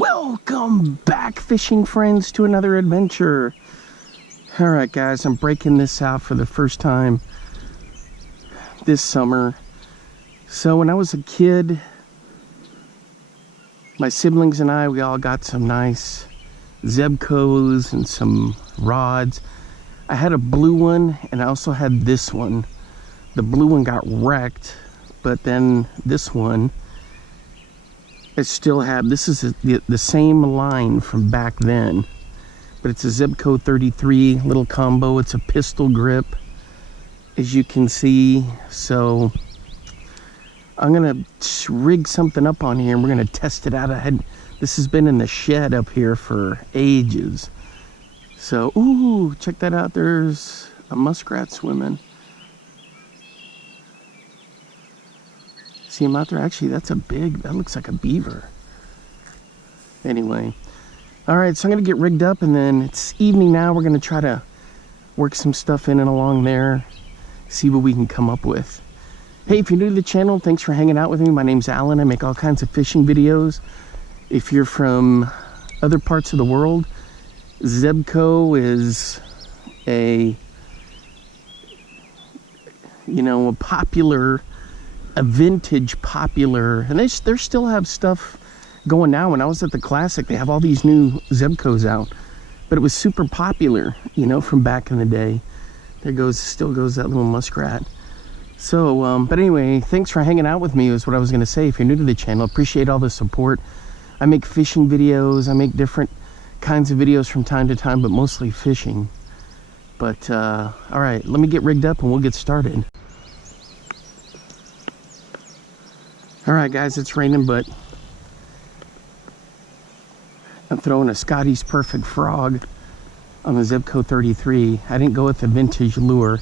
Welcome back, fishing friends, to another adventure. Alright guys, I'm breaking this out for the first time this summer. So when I was a kid, my siblings and I, we all got some nice Zebcos and some rods. I had a blue one and I also had this one. The blue one got wrecked, but then this one, I still have. This is the same line from back then, but it's a Zebco 33 little combo. It's a pistol grip, as you can see. So I'm gonna rig something up on here and we're gonna test it out. This has been in the shed up here for ages. So, ooh, check that out. There's a muskrat swimming. See him out there? Actually, that looks like a beaver. Anyway, all right, so I'm gonna get rigged up, and then it's evening now. We're gonna try to work some stuff in and along there, see what we can come up with. Hey, if you're new to the channel, thanks for hanging out with me. My name's Alan. I make all kinds of fishing videos. If you're from other parts of the world, Zebco is a vintage popular, and they still have stuff going now. When I was at the Classic, they have all these new Zebcos out, but it was super popular, from back in the day. Still goes that little muskrat. So but anyway, thanks for hanging out with me is what I was going to say. If you're new to the channel, appreciate all the support. I make fishing videos. I make different kinds of videos from time to time, but mostly fishing. But all right, let me get rigged up and we'll get started. All right, guys, it's raining, but I'm throwing a Scotty's Perfect Frog on the Zebco 33. I didn't go with the vintage lure.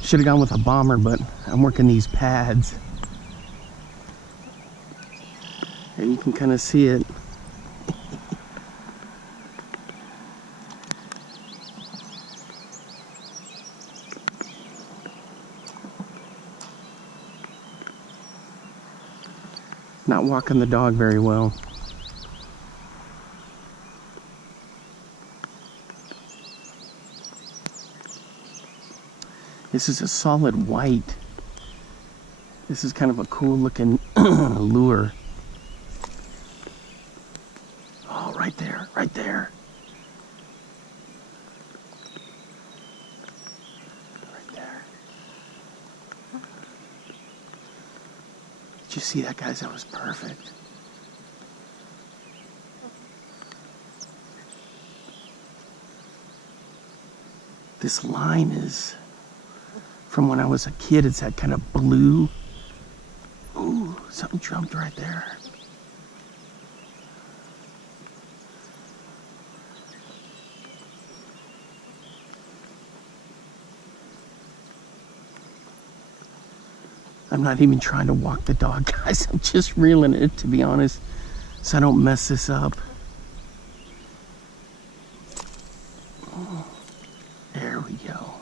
Should have gone with a bomber, but I'm working these pads. Here you can kind of see it. Not walking the dog very well. This is a solid white. This is kind of a cool looking lure. Oh, right there, right there. Right there. Did you see that, guys? That was perfect. This line is from when I was a kid. It's that kind of blue. Ooh, something jumped right there. I'm not even trying to walk the dog, guys. I'm just reeling it, to be honest, so I don't mess this up. Oh, there we go.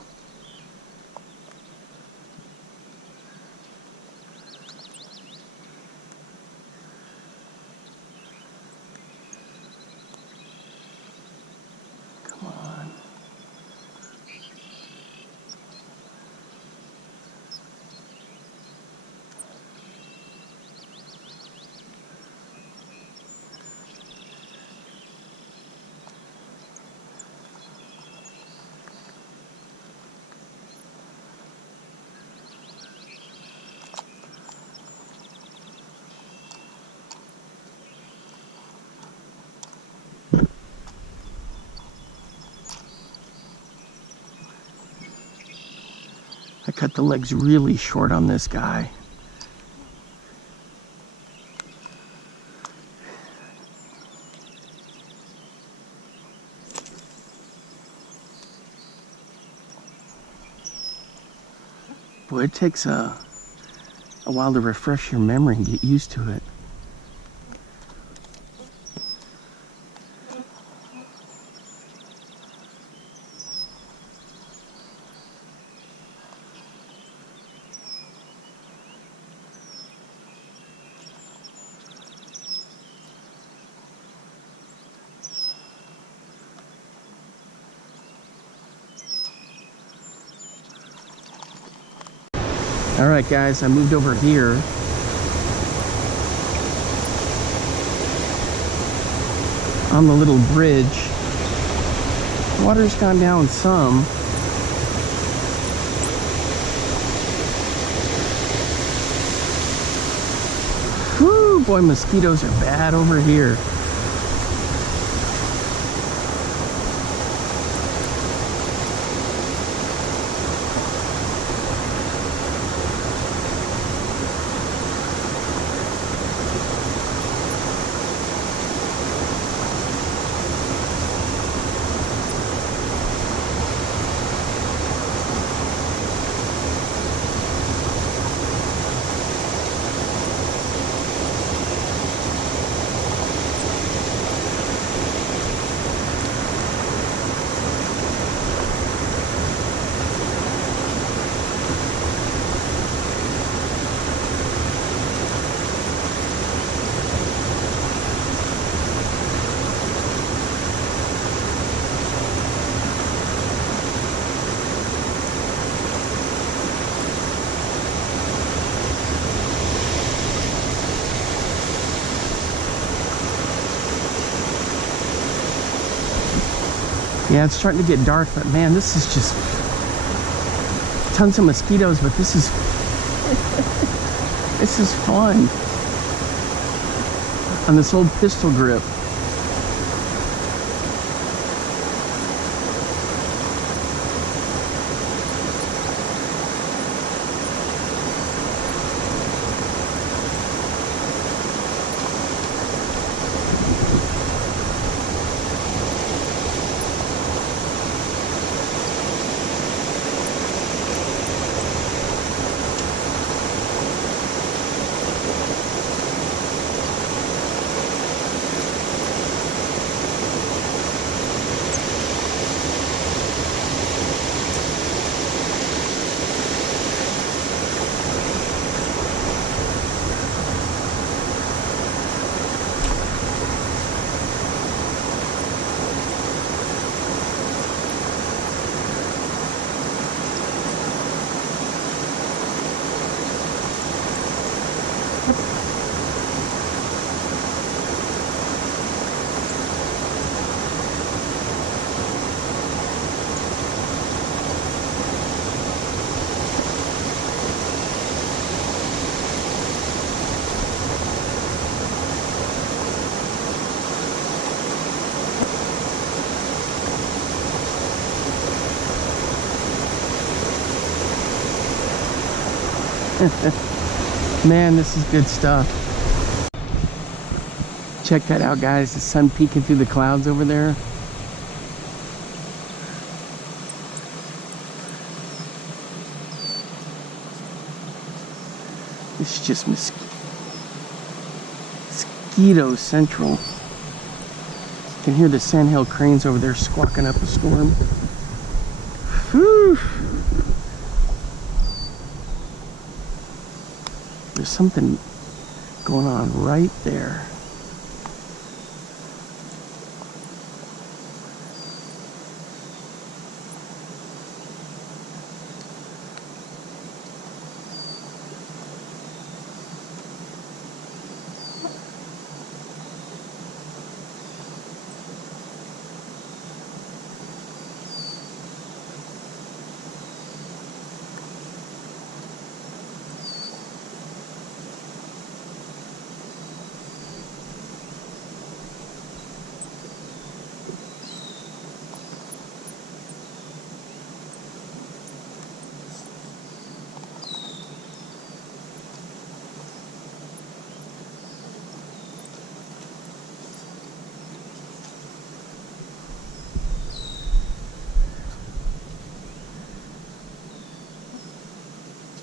Come on. I cut the legs really short on this guy. Boy, it takes a while to refresh your memory and get used to it. All right, guys, I moved over here. On the little bridge. Water's gone down some. Whew, boy, mosquitoes are bad over here. Yeah, it's starting to get dark, but man, this is just tons of mosquitoes, but this is this is fun on this old pistol grip. Man, this is good stuff. Check that out, guys. The sun peeking through the clouds over there. This is just mosquito central. You can hear the sandhill cranes over there squawking up a storm. Whew. There's something going on right there.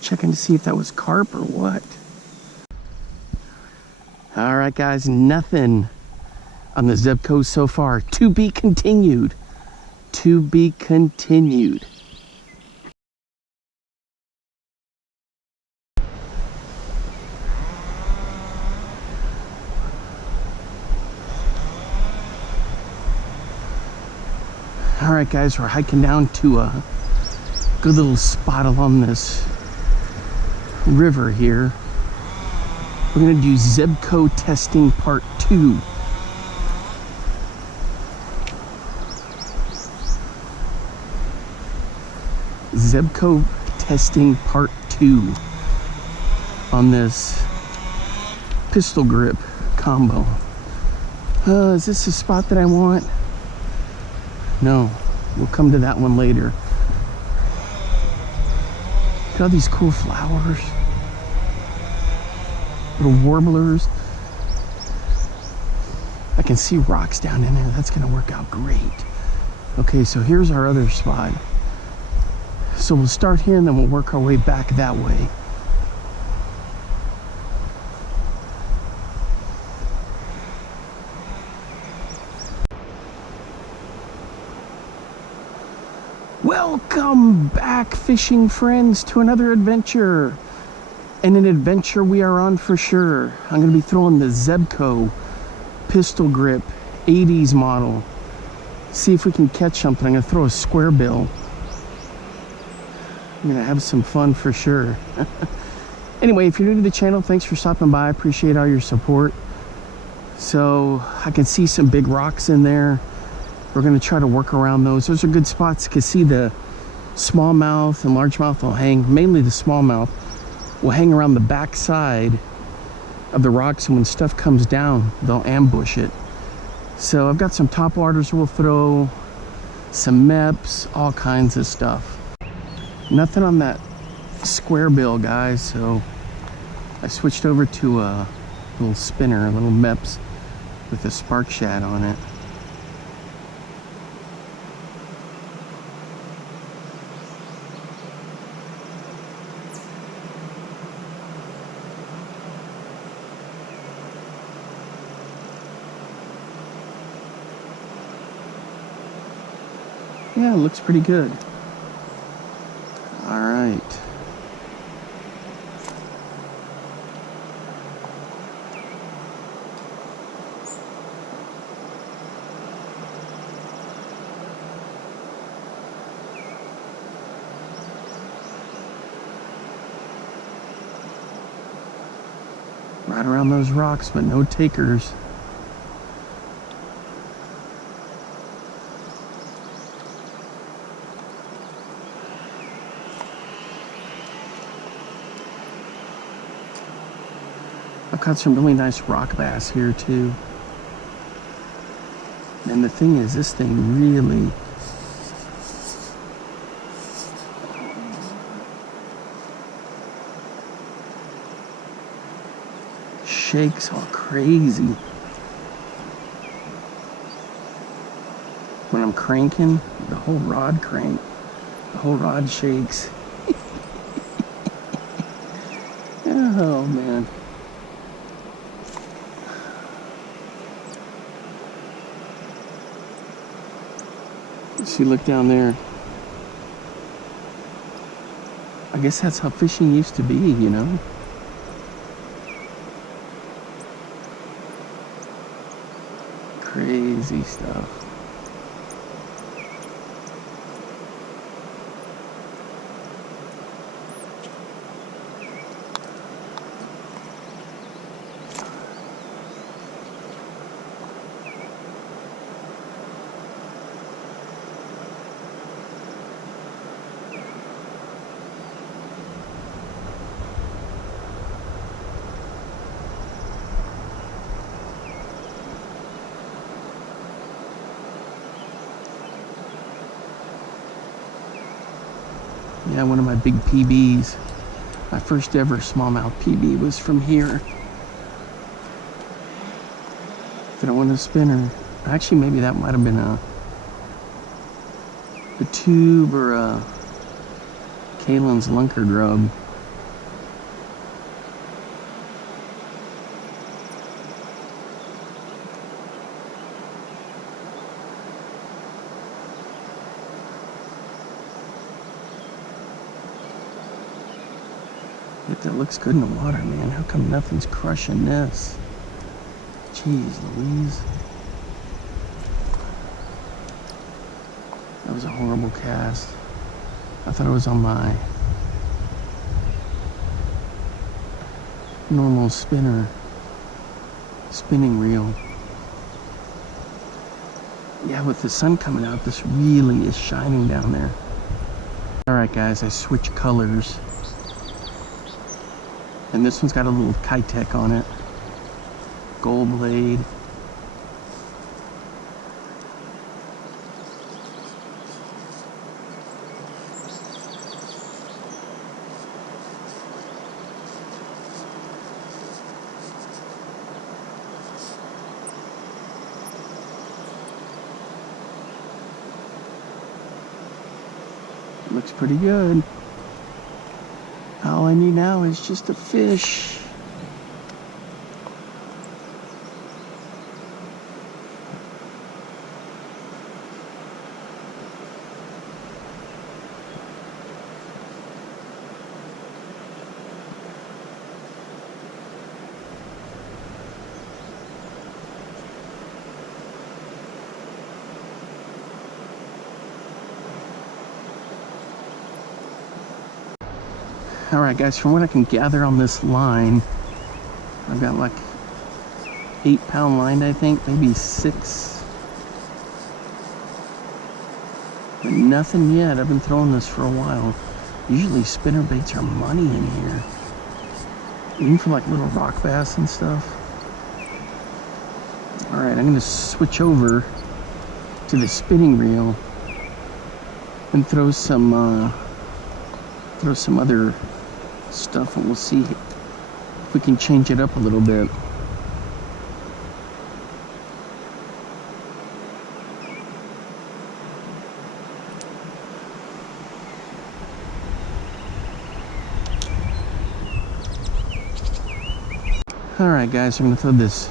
Checking to see if that was carp or what. All right, guys, nothing on the Zebco so far. To be continued. To be continued. All right, guys, we're hiking down to a good little spot along this river here. We're gonna do Zebco testing part 2. Zebco testing part 2 on this pistol grip combo. Is this the spot that I want? No, we'll come to that one later. Look at all these cool flowers. Little warblers. I can see rocks down in there. That's gonna work out great. Okay, so here's our other spot. So we'll start here and then we'll work our way back that way. Welcome back, fishing friends, to another adventure. And an adventure we are on for sure. I'm going to be throwing the Zebco pistol grip 80s model. See if we can catch something. I'm going to throw a square bill. I'm going to have some fun for sure. Anyway, if you're new to the channel, thanks for stopping by. I appreciate all your support. So I can see some big rocks in there. We're going to try to work around those. Those are good spots. You can see the smallmouth and largemouth will hang, mainly the smallmouth, will hang around the back side of the rocks, and when stuff comes down, they'll ambush it. So I've got some top waters we'll throw, some MEPs, all kinds of stuff. Nothing on that square bill, guys, so I switched over to a little spinner, a little MEPs with a spark shad on it. Yeah, it looks pretty good. All right. Right around those rocks, but no takers. I've caught some really nice rock bass here too. And the thing is, this thing really shakes all crazy. When I'm cranking, the whole rod shakes. Oh man. See, look down there. I guess that's how fishing used to be, you know? Crazy stuff. Yeah, one of my big PBs. My first ever smallmouth PB was from here. Throwing a spinner. Actually, maybe that might have been a tube or a Kalen's lunker grub. That looks good in the water, man. How come nothing's crushing this? Jeez Louise. That was a horrible cast. I thought it was on my normal spinning reel. Yeah, with the sun coming out, this really is shining down there. Alright guys, I switched colors. And this one's got a little Kitech on it. Gold blade. Looks pretty good. All I need now is just a fish. Alright guys, from what I can gather on this line, I've got like 8-pound line, I think, maybe 6. But nothing yet. I've been throwing this for a while. Usually spinner baits are money in here. Even for like little rock bass and stuff. Alright, I'm going to switch over to the spinning reel and throw some other stuff, and we'll see if we can change it up a little bit. Alright guys, I'm going to throw this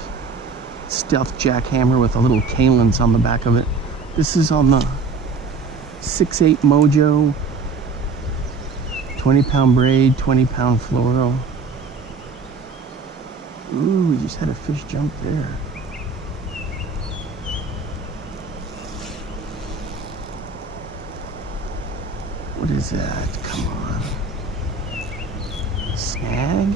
stealth jackhammer with a little Kalins on the back of it. This is on the 6/8 Mojo. 20-pound braid, 20-pound fluoro. Ooh, we just had a fish jump there. What is that? Come on. Snag?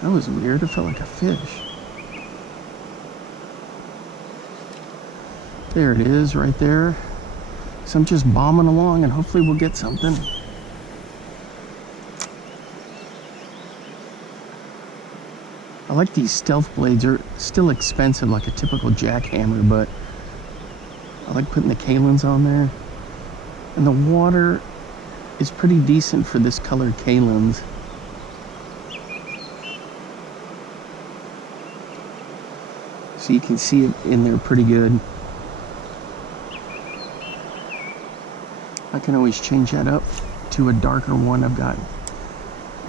That was weird. It felt like a fish. There it is, right there. So I'm just bombing along and hopefully we'll get something. I like these stealth blades. Are still expensive like a typical jackhammer, but I like putting the Kalins on there. And the water is pretty decent for this colored Kalins. So you can see it in there pretty good. I can always change that up to a darker one. I've got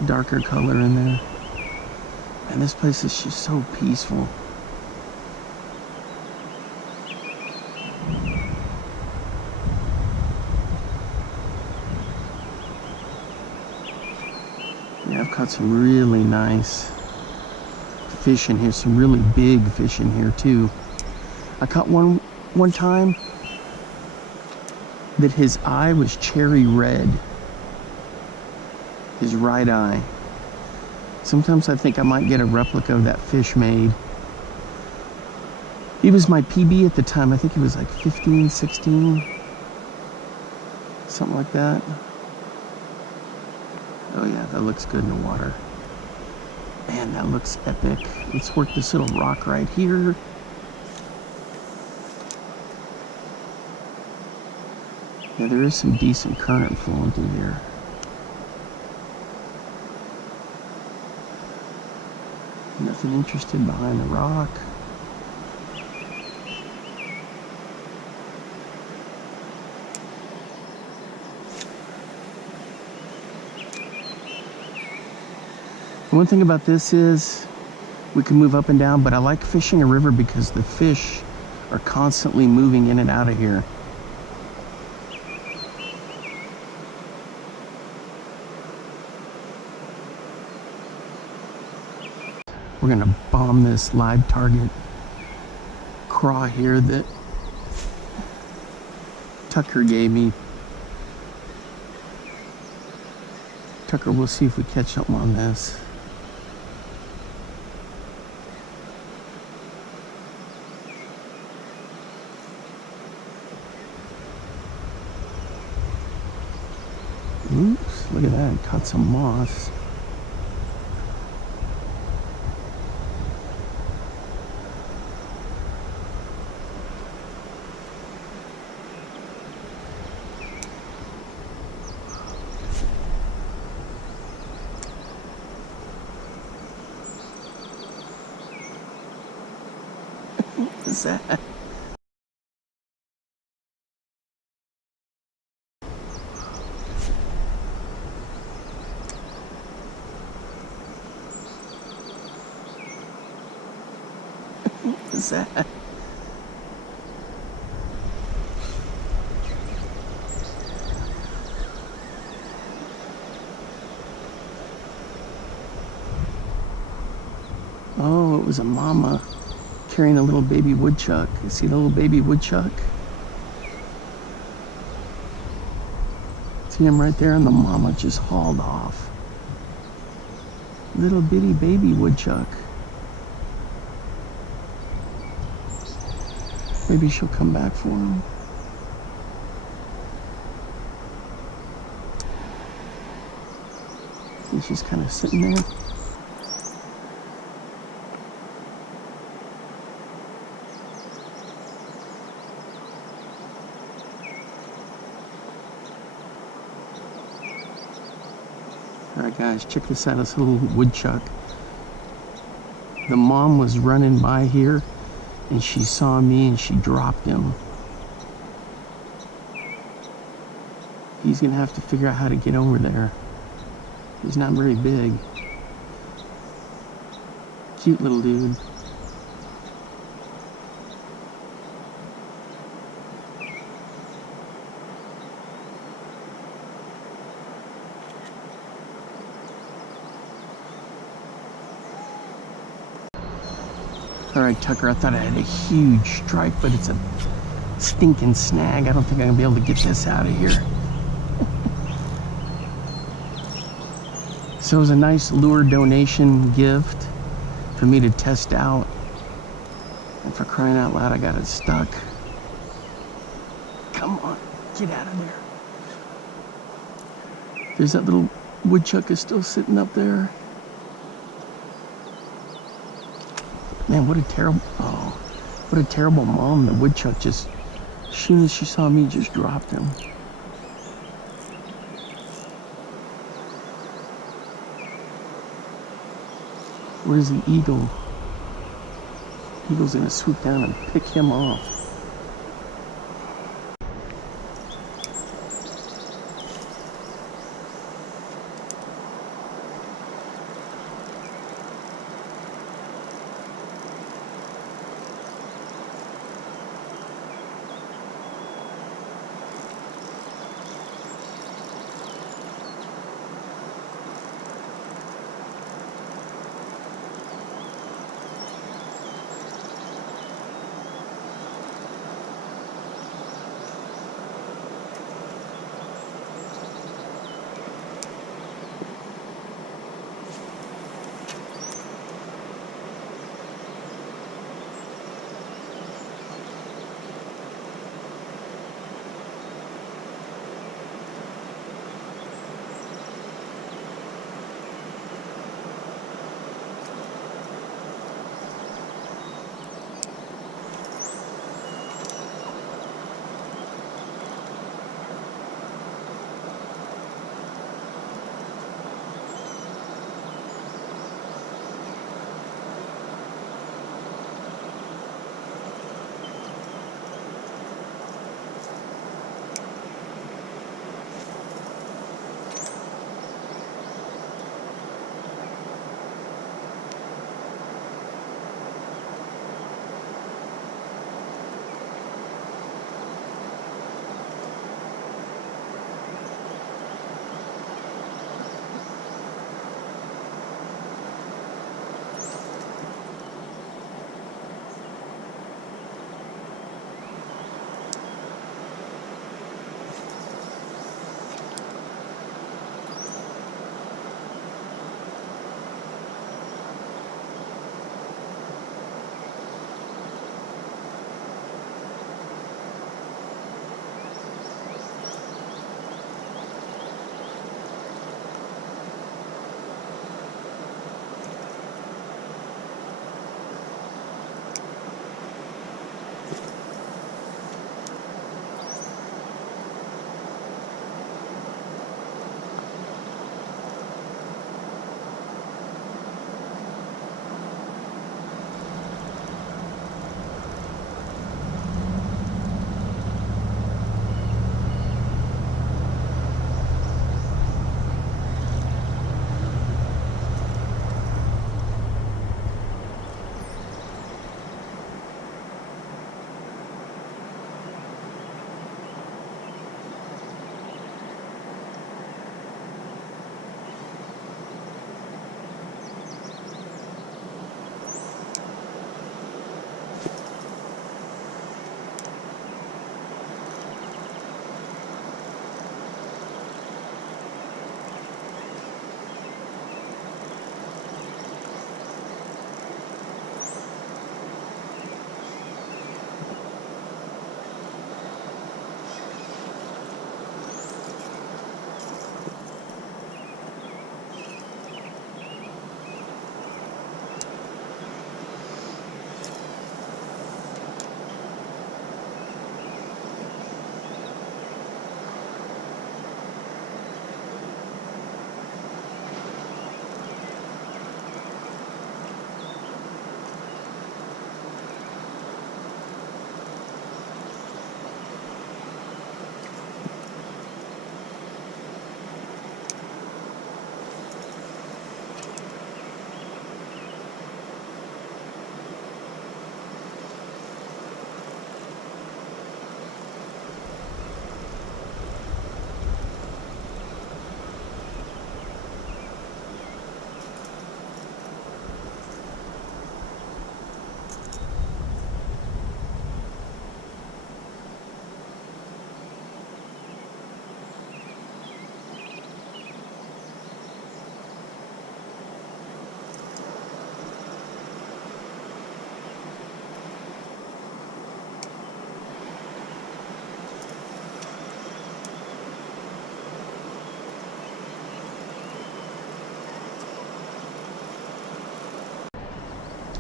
darker color in there. And this place is just so peaceful. Yeah, I've caught some really nice fish in here, some really big fish in here too. I caught one time that his eye was cherry red, his right eye. Sometimes I think I might get a replica of that fish made. He was my PB at the time. I think he was like 15, 16, something like that. Oh yeah, that looks good in the water. Man, that looks epic. Let's work this little rock right here. Yeah, there is some decent current flowing through here. Nothing interested behind the rock. One thing about this is we can move up and down, but I like fishing a river because the fish are constantly moving in and out of here. We're gonna bomb this live target craw here that Tucker gave me. Tucker, we'll see if we catch something on this. Oops, look at that, caught some moss. What is that? What is that? Oh, it was a mama carrying a little baby woodchuck. You see the little baby woodchuck? See him right there, and the mama just hauled off. Little bitty baby woodchuck. Maybe she'll come back for him. He's just kind of sitting there. Alright guys, check this out, this little woodchuck. The mom was running by here and she saw me and she dropped him. He's gonna have to figure out how to get over there. He's not very big. Cute little dude. Alright, Tucker, I thought I had a huge strike, but it's a stinking snag. I don't think I'm gonna be able to get this out of here. So it was a nice lure donation gift for me to test out. And for crying out loud, I got it stuck. Come on, get out of there. There's that little woodchuck is still sitting up there. Man, what a terrible mom. The woodchuck just, as soon as she saw me, just dropped him. Where's the eagle? Eagle's gonna swoop down and pick him off.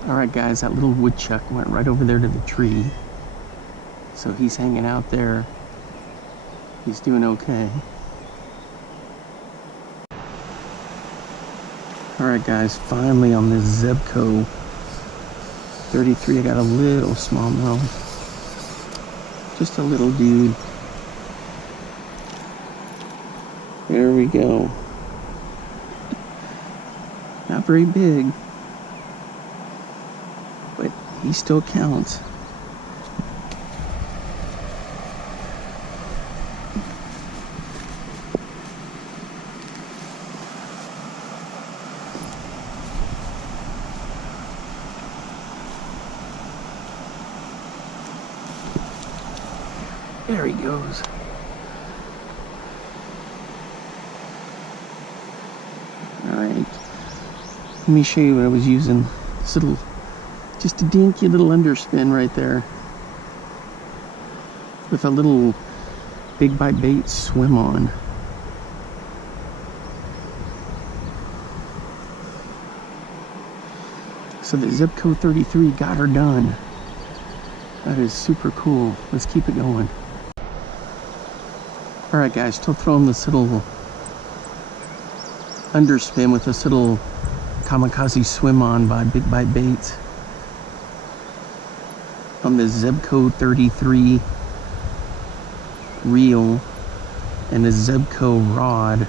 Alright guys, that little woodchuck went right over there to the tree. So he's hanging out there. He's doing okay. Alright guys, finally on this Zebco 33 I got a little smallmouth. Just a little dude. There we go. Not very big, but he still counts. There he goes. Alright. Let me show you what I was using. This little, just a dinky little underspin right there. With a little big bite bait swim on. So the Zebco 33 got her done. That is super cool. Let's keep it going. Alright guys, still throwing this little underspin with this little kamikaze swim on by Big Bite Baits on the Zebco 33 reel and the Zebco rod,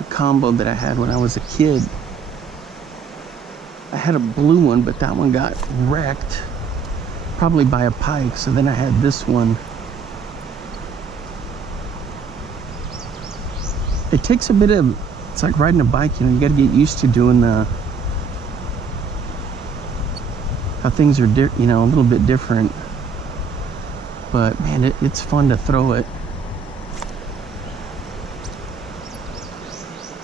a combo that I had when I was a kid. I had a blue one, but that one got wrecked probably by a pike, so then I had this one. It takes a bit of, it's like riding a bike, you know, you got to get used to doing the, how things are, you know, a little bit different. But man, it's fun to throw it.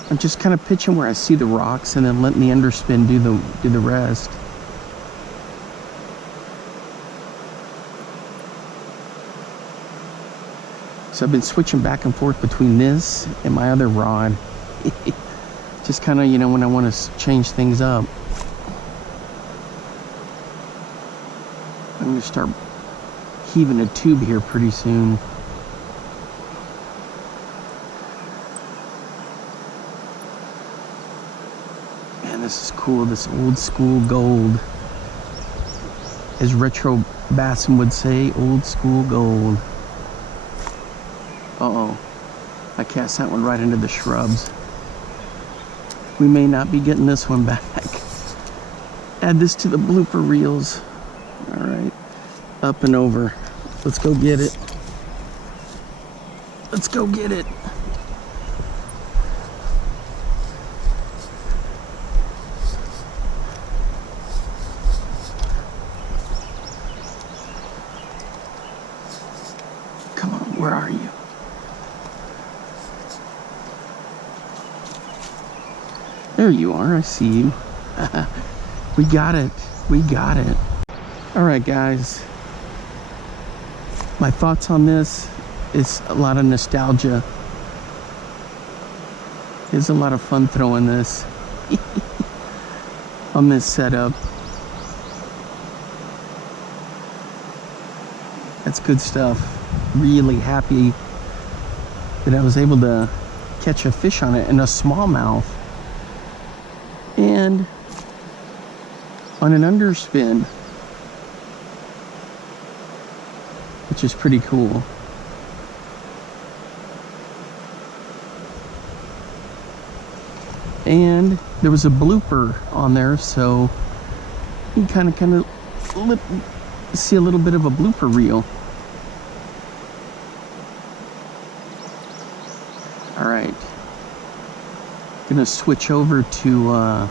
I'm just kind of pitching where I see the rocks and then letting the underspin do the rest. So I've been switching back and forth between this and my other rod. Just kind of, you know, when I want to change things up. I'm going to start heaving a tube here pretty soon. Man, this is cool. This old school gold. As Retro Bassin would say, old school gold. Uh-oh, I cast that one right into the shrubs. We may not be getting this one back. Add this to the blooper reels. All right, up and over. Let's go get it. Let's go get it. Come on, where are you? There you are, I see you. We got it, we got it. All right, guys. My thoughts on this is a lot of nostalgia. It's a lot of fun throwing this on this setup. That's good stuff. Really happy that I was able to catch a fish on it and a smallmouth. And on an underspin, which is pretty cool. And there was a blooper on there, so you kind of see a little bit of a blooper reel. All right. Gonna switch over to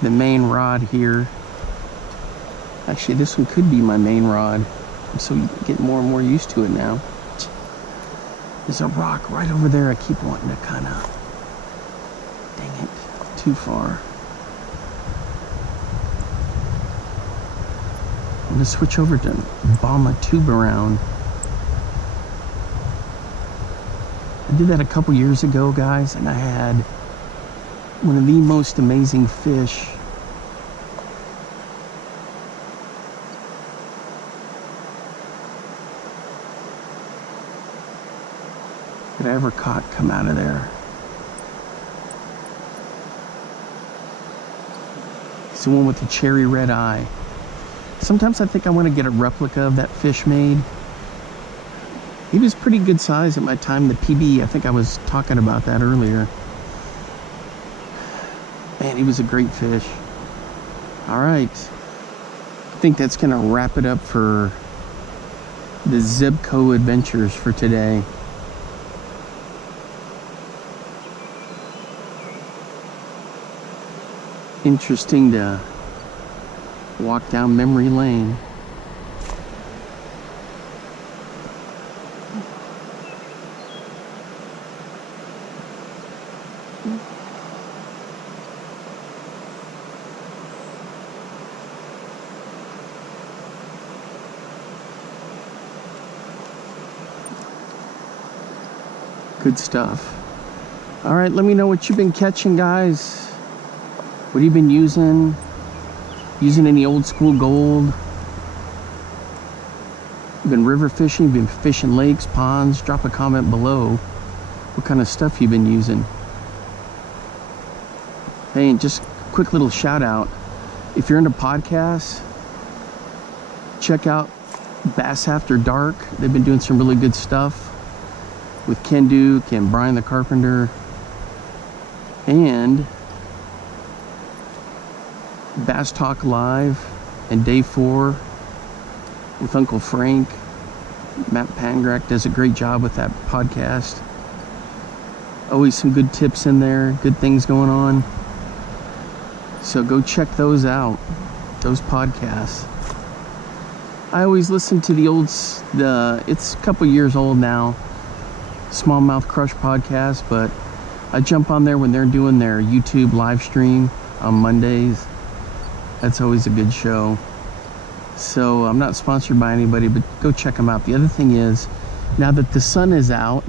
the main rod here. Actually, this one could be my main rod. I'm so getting more and more used to it now. There's a rock right over there. I keep wanting to kind of, dang it, too far. I'm gonna switch over to bomb a tube around. I did that a couple years ago, guys, and I had one of the most amazing fish that I ever caught come out of there. It's the one with the cherry red eye. Sometimes I think I want to get a replica of that fish made. He was pretty good size at my time, the PB. I think I was talking about that earlier. Man, he was a great fish. All right. I think that's going to wrap it up for the Zebco adventures for today. Interesting to walk down memory lane. Good stuff. All right, let me know what you've been catching, guys. What have you been using? Using any old school gold? You've been river fishing, been fishing lakes, ponds? Drop a comment below what kind of stuff you've been using. Hey, and just a quick little shout out. If you're into podcasts, check out Bass After Dark. They've been doing some really good stuff with Ken Duke and Brian the Carpenter, and Bass Talk Live and Day 4 with Uncle Frank. Matt Pangrack does a great job with that podcast. Always some good tips in there, good things going on. So go check those out, those podcasts. I always listen to the old, it's a couple years old now, Smallmouth Crush podcast, but I jump on there when they're doing their YouTube live stream on Mondays. That's always a good show. So I'm not sponsored by anybody, but go check them out. The other thing is, now that the sun is out,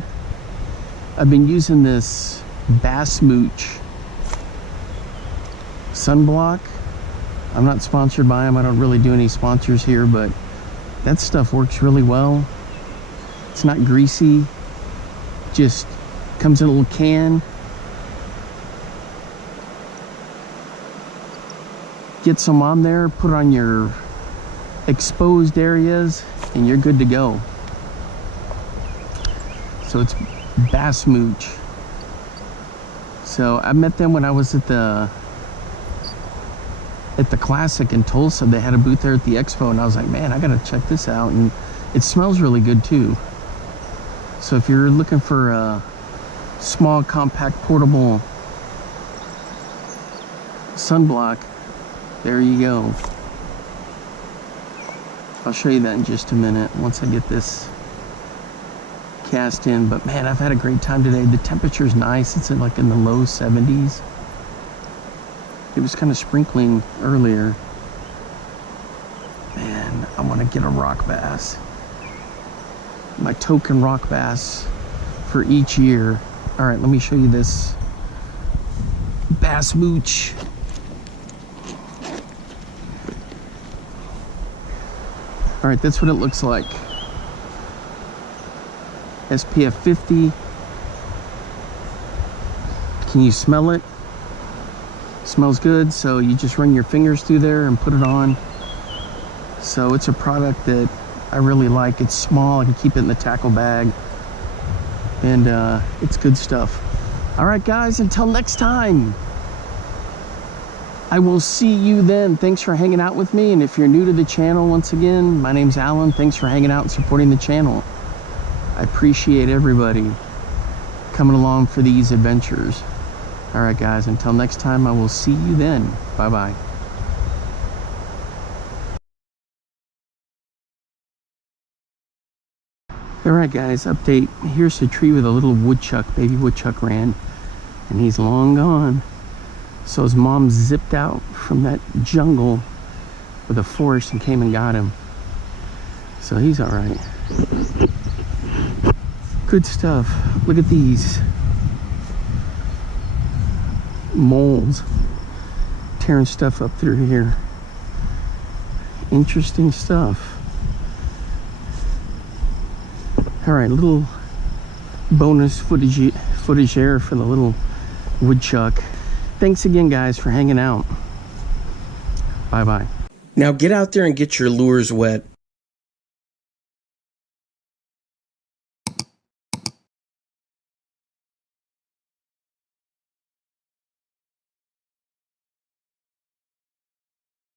I've been using this Bass Mooch sunblock. I'm not sponsored by them. I don't really do any sponsors here, but that stuff works really well. It's not greasy. Just comes in a little can. Get some on there, put on your exposed areas, and you're good to go. So it's Bass Mooch. So I met them when I was at the Classic in Tulsa. They had a booth there at the expo, and I was like, man, I gotta check this out. And it smells really good too. So if you're looking for a small, compact, portable sunblock, there you go. I'll show you that in just a minute once I get this cast in. But man, I've had a great time today. The temperature's nice. It's in like in the low 70s. It was kind of sprinkling earlier. Man, I want to get a rock bass. My token rock bass for each year. All right, let me show you this Bass Mooch. All right, that's what it looks like. SPF 50. Can you smell it? Smells good, so you just run your fingers through there and put it on. So it's a product that I really like. It's small, I can keep it in the tackle bag, and it's good stuff. All right, guys, until next time, I will see you then. Thanks for hanging out with me, and if you're new to the channel, once again, my name's Alan. Thanks for hanging out and supporting the channel. I appreciate everybody coming along for these adventures. All right, guys, until next time, I will see you then. Bye-bye. All right, guys, update. Here's the tree where the little woodchuck, baby woodchuck ran, and he's long gone. So his mom zipped out from that jungle with a forest and came and got him. So he's all right. Good stuff. Look at these moles tearing stuff up through here. Interesting stuff. All right, little bonus footage there for the little woodchuck. Thanks again, guys, for hanging out. Bye bye. Now get out there and get your lures wet.